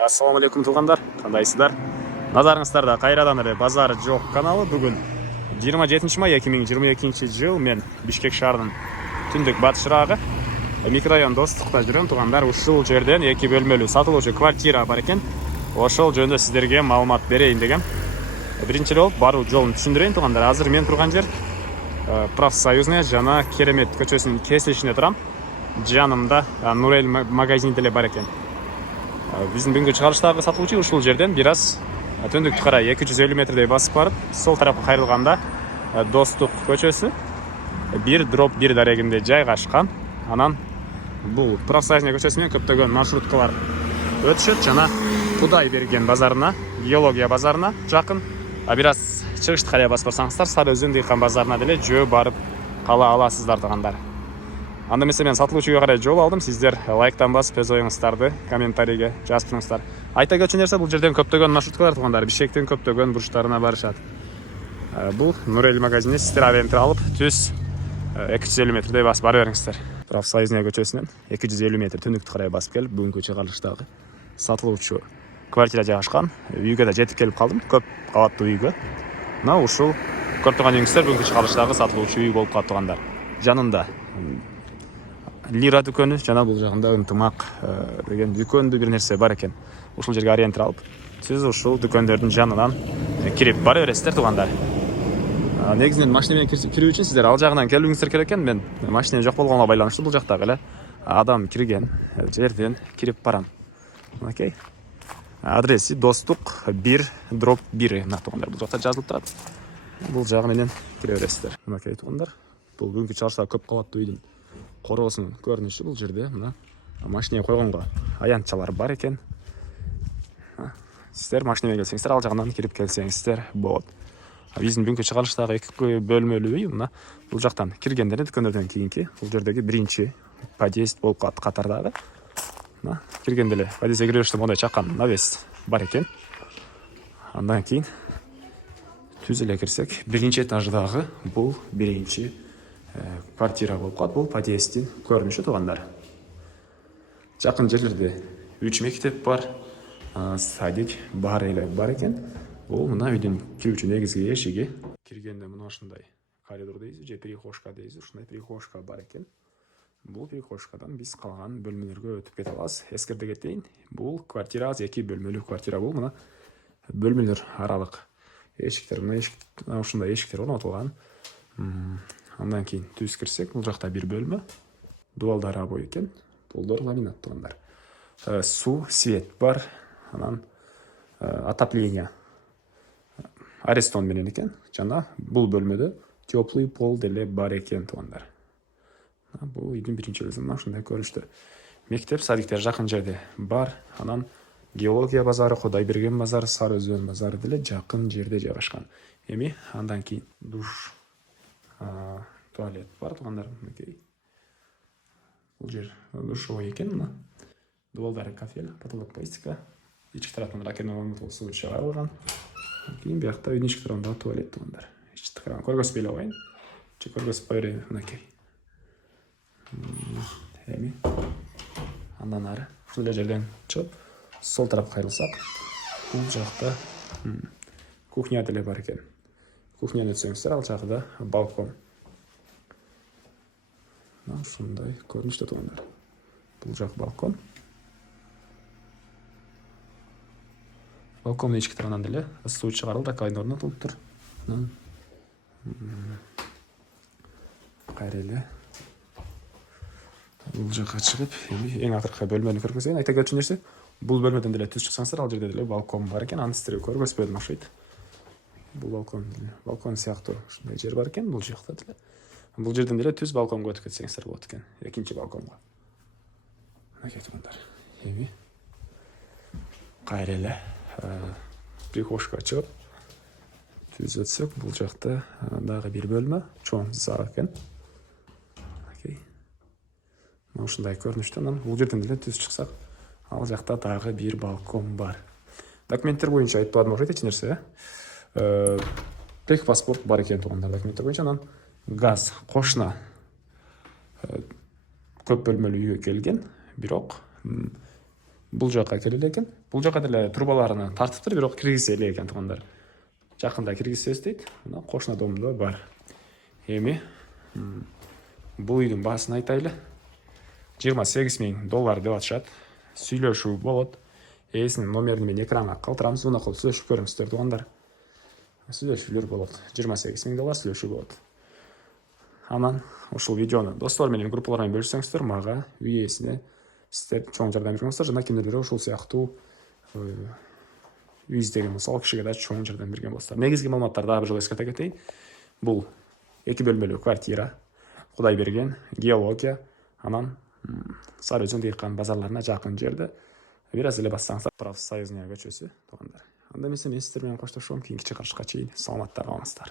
Assalamu алейкум туугандар, кандайсыздар? Назарыңыздарда кайрадан эле базар жок каналы. Бүгүн 27 май 2022 жыл. Мен Бишкек шаарынын түндүк батыш жырагы микрорайон Достукта жүрөм. Туугандар, ушул жерден 2 бөлмөлүү сатылуучу квартира бар экен. Ошол жөнүндө сиздерге маалымат берейин дегем. Биринчи болуп баруу жолун түшүндүрөйүн туугандар. Азыр мен турган жер Профсоюзная жана Керемет көчөсүнүн кесилишинде турам. Жанымда Нурель магазини деле бар экен. Биздин бүгүнкү чыгарылыштагы сатылуучу ушул жерден бир аз түндүктү карай 250 метрдей басып барып, сол тарапка кайрылганда Достук көчөсү 1/1 дарегинде жайгашкан. Анан бул Профсоюзная көчөсү менен көптөгөн маршруткалар өтүшөт жана Кудайберген базарына, Геология базарына жакын. Бир аз чыгышты карай басып барсаңыздар, Сары Өзөн дыйкан базарына деле жөө барып кала аласыздар туугандар. Анда эмесе мен сатылуучуга карай жол алдым. Сиздер лайктан басып, өз оюңуздарды комментарийге жазып туруңуздар. Айта кетчү нерсе, бул жерден көптөгөн маршруткалар туугандар Бишкектин көптөгөн бурчтарына барышат. Бул Нурель магазини, сиздер абентир алып, түз 250 метрдей басып бара бериңиздер. Профсоюзная көчөсүнөн 250 метр түндүктү карай басып келип, бүгүнкү чыгарылыштагы сатылуучу квартира жайгашкан үйгө да жетип келип калдым. Көп кабаттуу үйгө. Мына ушул көрүп турган үйүңүздөр бүгүнкү чыгарылыштагы сатылуучу үй болуп калат туугандар. Жанында Лира дүкөнү жана бул жагында Ынтымак деген дүкөндүү бир нерсе бар экен. Ушул жерге ориентир алып, сиз ушул дүкөндөрдүн жанынан кирип бара бересиздер туугандар. Негизинен машина менен кирүү үчүн сиздер ал жагынан келүүңүздөр керек экен. Мен машинем жок болгонго байланыштуу бул жактагы эле адам кирген жерден кирип барам. Окей. Адреси Достук 1/1. Мына туугандар, бул жакта жазылып турат. Бул жагы менен кире бересиздер. Окей туугандар. Бул бүгүнкү чыгарылыштагы көп кабаттуу үйдүн короосунун көрүнүшү. Бул жерде мына машинеге койгонго аянтчалар бар экен. Сиздер машина менен келсеңиздер, ал жагынан кирип келсеңиздер болот. Биздин бүгүнкү чыгарылыштагы 2 бөлмөлүү үй мына бул жактан киргендер дүкөндөрдөн кийинки бул жердеги биринчи подъезд болуп калат катардагы. Мына киргенде эле подъездге кире бериште мондай чакан навес бар экен. Андан кийин түз эле кирсек, биринчи этаждагы бул биринчи квартира болуп калат. Бул подъездин көрүнүшү туугандар. Жакын жерлерде 3 мектеп бар, садик бар эле бар экен. Бул мына үйдүн кирүүчү негизги эшиги. Киргенде мына ушундай коридор дейбиз, же перехожка дейбиз. Ушундай перехожка бар экен. Бул перехожкадан биз калган бөлмөлөргө өтүп кете алабыз. Эскерте кетейин, бул квартира 2 бөлмөлүү квартира. Бул мына бөлмөлөр аралык эшиктер, мына ушундай эшиктер орнотулган. Андан кийин түз кирсек, бул жакта бир бөлмө. Дубалдар обой экен. Полдор ламинат туугандар. Суу, свет бар. Анан отопление Арестон менен экен. Жана бул бөлмөдө теплый пол деле бар экен туугандар. Бул үйдүн биринчи бөлмөсү ушундай көрүнүштө. Мектеп, садиктер жакын жерде бар. Анан Геология базары, Кудайберген базары, Сары Өзөн базары деле жакын жерде жайгашкан. Эми андан кийин душ, туалет бар туугандар. Бул жер душевой экен. Мына дубалдары кафель, потолок пластика. Ички тараптан ракетный суу чыгарылган. Кийин биякта үйдүн ички тарабында туалет туугандар. Ички тарабын көргөзүп эле коеюн. Көргөзүп кое берейин. Мынакей. Эми андан ары ушул эле жерден чыгып сол тарапка кайрылсак, бул жакта кухня деле бар экен. Кухняны өтсөңүздөр, ал жагында балкон. Мына ушундай көрүнүштө туугандар. Бул жак балкон. Балкондун ички тарабынан деле суу чыгарылды, аквайдын орнотулуп тур. Кайра эле бул жакка чыгып, эми эң акыркы бөлмөнү көргөзөйүн. Айта кетчү нерсе, бул бөлмөдөн деле түз чыксаңыздар, ал жерде деле балкон бар экен. Аны сиздерге көргөзбөдүм окшойт. Бул балкон сыяктуу ушундай жер бар экен бул жакта деле. Бул жерден деле түз балконго өтүп кетсеңиздер болот экен, экинчи балконго. Мынакей туугандар. Эми кайра эле прихожкага чыгып түз өтсөк, бул жакта дагы бир бөлмө, чоң зал экен. Ушундай көрүнүштө. Анан бул жерден деле түз чыксак, ал жакта дагы бир балкон бар. Документтер боюнча айтпадым окшойт эч нерсе. Тех паспорт бар экен туугандар документтер боюнча. Анан газ кошуна көп бөлмөлүү үйгө келген, бирок бул жакка келе экен. Бул жака деле трубаларını тартыптыр, бирок киргизсе эле экен туугандар. Жакында киргизсебиз дейт. Мына кошуна домдо бар. Эми бул үйдүн баасын айтайлы. $28,000 деп атышат. Сүйлөшүү болот. Ээсинин номерин мен экранга калтырамын. Звонок кылып сүйлөшүп көрүңүздөр туугандар. Сүйлөшүүлөр болот. $28,000 сүйлөшүү болот. Анан ушул видеону достор менен, группалар менен бөлүшсөңүздөр, мага үй ээсине сиздер чоң жардам бериңиздер. Жана кимдир ушул сыяктуу үй издеген болсо, ал кишиге да чоң жардам берген болсоор. Негизги маалыматтарды дагы бир жолу эскерте кетейин. Бул 2 бөлмөлүү квартира. Кудай берген, геология. Анан Сары Өзөн Дыйкан базарларына жакын жерде. Бир аз эле бассаңыздар, Профсоюзная көчөсү туугандар. Анда мен сиздер менен коштошом. Кийинки чыгарышка чейин саламатта калыңыздар.